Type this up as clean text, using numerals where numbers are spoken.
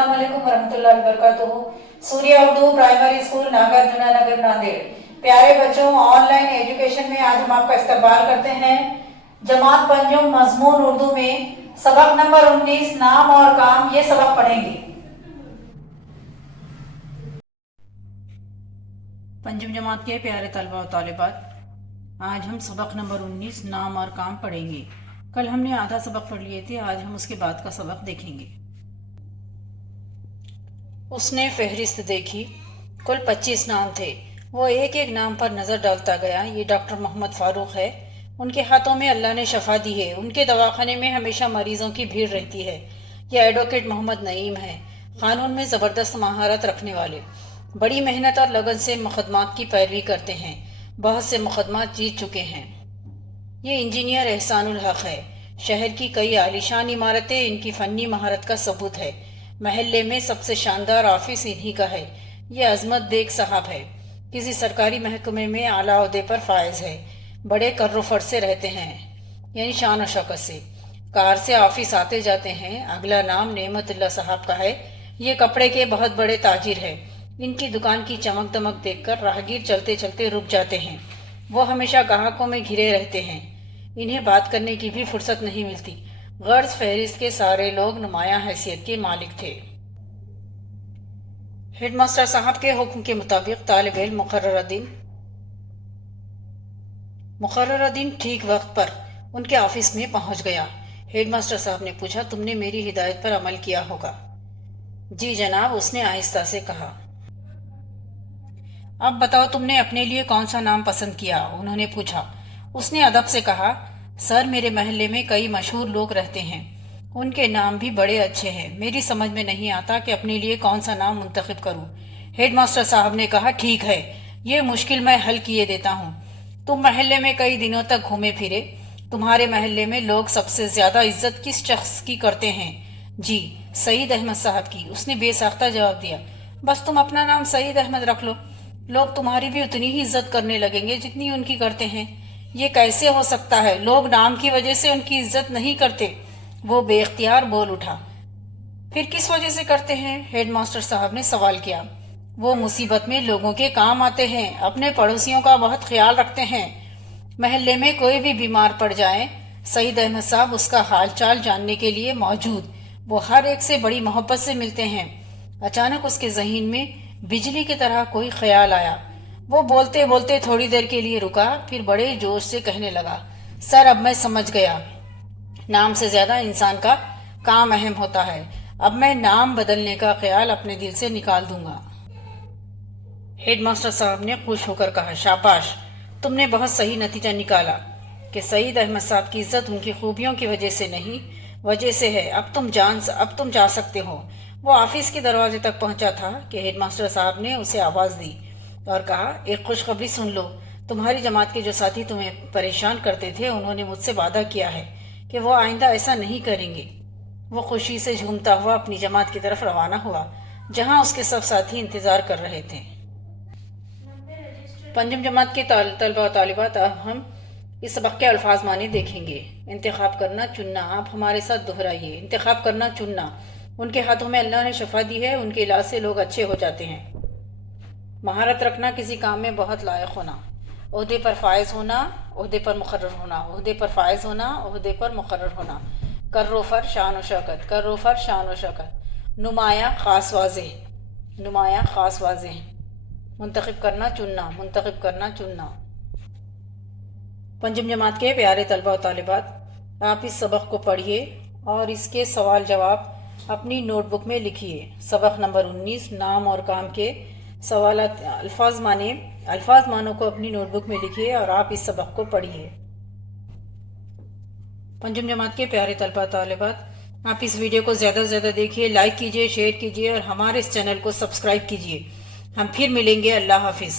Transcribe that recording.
अस्सलाम वालेकुम वरहमतुल्लाहि वबरकातुहू। सूर्या उर्दू प्राइमरी स्कूल नागार्जुना नगर नांदेड़। प्यारे बच्चों, ऑनलाइन एजुकेशन में आज हम आपका इस्तकबाल करते हैं। जमात पंजुम मजमून उर्दू में सबक नंबर 19 नाम और काम, ये सबक पढ़ेंगे। पंजुम जमात के प्यारे तलबा और तालिबात, आज हम सबक नंबर 19 नाम और काम पढ़ेंगे। कल हमने आधा सबक पढ़ लिए थे, आज हम उसके बाद का सबक देखेंगे। उसने फहरिस्त देखी, कुल 25 नाम थे। वो एक एक नाम पर नज़र डालता गया। ये डॉक्टर मोहम्मद फारूक है, उनके हाथों में अल्लाह ने शफा दी है। उनके दवाखाने में हमेशा मरीजों की भीड़ रहती है। ये एडवोकेट मोहम्मद नईम है, कानून में ज़बरदस्त महारत रखने वाले, बड़ी मेहनत और लगन से मुकदमात की पैरवी करते हैं। बहुत से मुकदमात जीत चुके हैं। ये इंजीनियर एहसानुल हक है। शहर की कई आलीशान इमारतें इनकी फ़नी महारत का सबूत है। महल्ले में सबसे शानदार ऑफिस इन्हीं का है। ये अजमत बेग साहब है, किसी सरकारी महकमे में आला ओहदे पर फायज है। बड़े कर्रोफर से रहते हैं, यानी शान और शौकत से। कार से ऑफिस आते जाते हैं। अगला नाम नेमतुल्लाह साहब का है। ये कपड़े के बहुत बड़े ताजिर है। इनकी दुकान की चमक दमक देखकर राहगीर चलते चलते रुक जाते हैं। वो हमेशा ग्राहकों में घिरे रहते हैं, इन्हें बात करने की भी फुर्सत नहीं मिलती। गर्ज फहरिस्त के सारे लोग नुमायां हैसियत के मालिक थे। हेडमास्टर साहब के हुक्म के मुताबिक तालिब इल्म मुकर्रर दिन ठीक वक्त पर उनके ऑफिस में पहुंच गया। हेडमास्टर साहब ने पूछा, तुमने मेरी हिदायत पर अमल किया होगा? जी जनाब, उसने आहिस्ता से कहा। अब बताओ, तुमने अपने लिए कौन सा नाम पसंद किया? उन्होंने पूछा। उसने अदब से कहा, सर, मेरे महल्ले में कई मशहूर लोग रहते हैं, उनके नाम भी बड़े अच्छे हैं। मेरी समझ में नहीं आता कि अपने लिए कौन सा नाम मुंतखब करूं। हेडमास्टर साहब ने कहा, ठीक है, ये मुश्किल मैं हल किए देता हूं। तुम महल्ले में कई दिनों तक घूमे फिरे। तुम्हारे महल्ले में लोग सबसे ज्यादा इज्जत किस शख्स की करते हैं? जी, सईद अहमद साहब की। उसने बेसाख्ता जवाब दिया। बस तुम अपना नाम सईद अहमद रख लो, लोग तुम्हारी भी उतनी ही इज्जत करने लगेंगे जितनी उनकी करते हैं। ये कैसे हो सकता है? लोग नाम की वजह से उनकी इज्जत नहीं करते। वो बेख्तियार बोल उठा। फिर किस वजह से करते हैं? हेडमास्टर साहब ने सवाल किया। वो मुसीबत में लोगों के काम आते हैं, अपने पड़ोसियों का बहुत ख्याल रखते हैं। महल्ले में कोई भी बीमार पड़ जाए, सईद अहमद साहब उसका हाल चाल जानने के लिए मौजूद। वो हर एक से बड़ी मोहब्बत से मिलते हैं। अचानक उसके जहीन में बिजली की तरह कोई ख्याल आया। वो बोलते बोलते थोड़ी देर के लिए रुका, फिर बड़े जोश से कहने लगा, सर, अब मैं समझ गया। नाम से ज्यादा इंसान का काम अहम होता है। अब मैं नाम बदलने का ख्याल अपने दिल से निकाल दूंगा। हेडमास्टर साहब ने खुश होकर कहा, शाबाश, तुमने बहुत सही नतीजा निकाला कि सईद अहमद साहब की इज्जत उनकी खूबियों की वजह से नहीं, वजह से है। अब तुम जा सकते हो। वो ऑफिस के दरवाजे तक पहुंचा था कि हेडमास्टर साहब ने उसे आवाज दी और कहा, एक खुशखबरी सुन लो। तुम्हारी जमात के जो साथी तुम्हें परेशान करते थे, उन्होंने मुझसे वादा किया है कि वो आइंदा ऐसा नहीं करेंगे। वो खुशी से झूमता हुआ अपनी जमात की तरफ रवाना हुआ, जहां उसके सब साथी इंतजार कर रहे थे। पंजुम जमात के तलबा और तालिबात, अब हम इस सबक के अल्फाज माने देखेंगे। इंतखाब करना, चुनना। आप हमारे साथ दोहराइए। इंतखाब करना, चुनना। उनके हाथों में अल्लाह ने शफा दी है, उनके इलाज से लोग अच्छे हो जाते हैं। महारत रखना, किसी काम में बहुत लायक होना। ओहदे पर फायज होना, ओहदे पर मुकर्रर होना। ओहदे पर फायज होना, ओहदे पर मुकर्रर होना। कर्रोफर शान व शौकत, कर्रोफर शान व शौकत। नुमाया खास वाज़ेह, नुमाया खास वाज़ेह। मुंतखब करना, चुनना, मुंतखब करना, चुनना। पंजुम जमात के प्यारे तलबा और तालिबात, आप इस सबक को पढ़िए और इसके सवाल जवाब अपनी नोटबुक में लिखिए। सबक नंबर 19 नाम और काम के सवालात अल्फाज मानों को अपनी नोटबुक में लिखिए और आप इस सबक को पढ़िए। पंजुम जमात के प्यारे तलबा तालिबात, आप इस वीडियो को ज़्यादा से ज़्यादा देखिए, लाइक कीजिए, शेयर कीजिए और हमारे इस चैनल को सब्सक्राइब कीजिए। हम फिर मिलेंगे। अल्लाह हाफिज़।